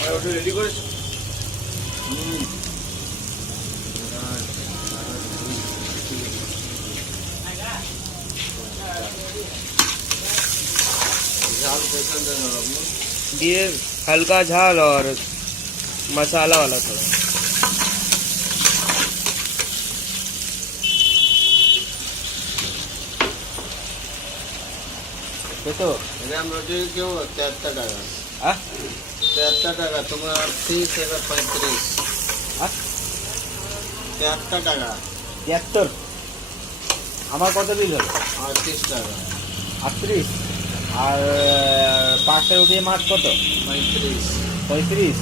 Ready कर दिए हल्का झाल और मसाला वाला थोड़ा। तो रोटी क्यों 73 টাকা। 73 টাকা তোমার 30 টাকা 35। 73 টাকা। 73 আমার কত বিল হলো? 38 টাকা। 38 আর 5টা রুটি মাছ কত? 35। 35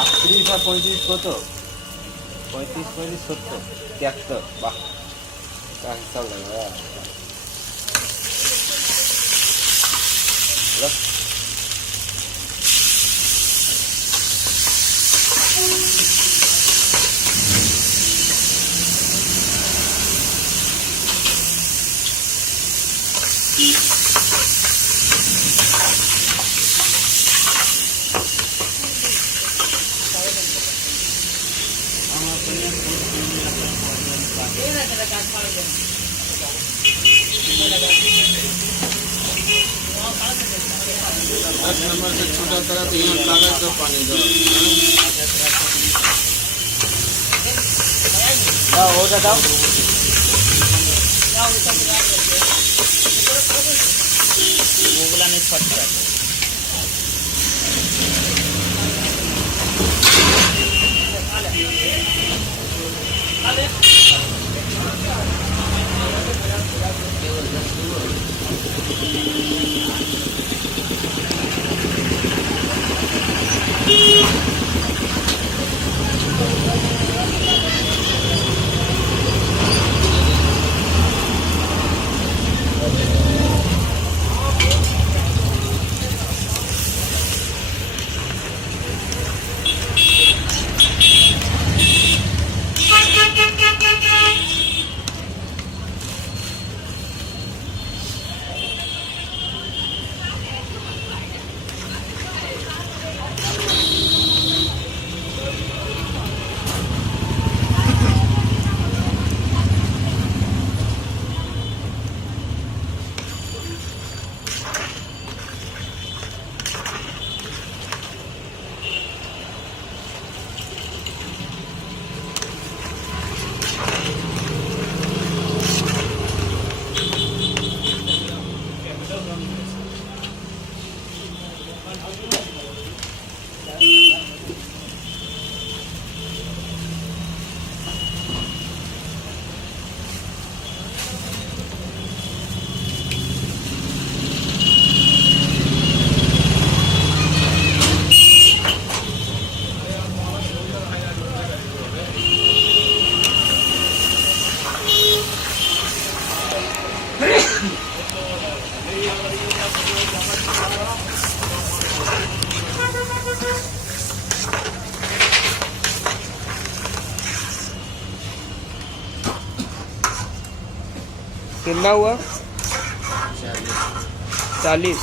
38 আর 35 কত? 35 35 70 73। বাহ হিসাব লাগা। नंबर से छोटा तरह तो यहाँ कागज का पानी दो हो जाता मोगला नहीं फटता। कितना हुआ? 40।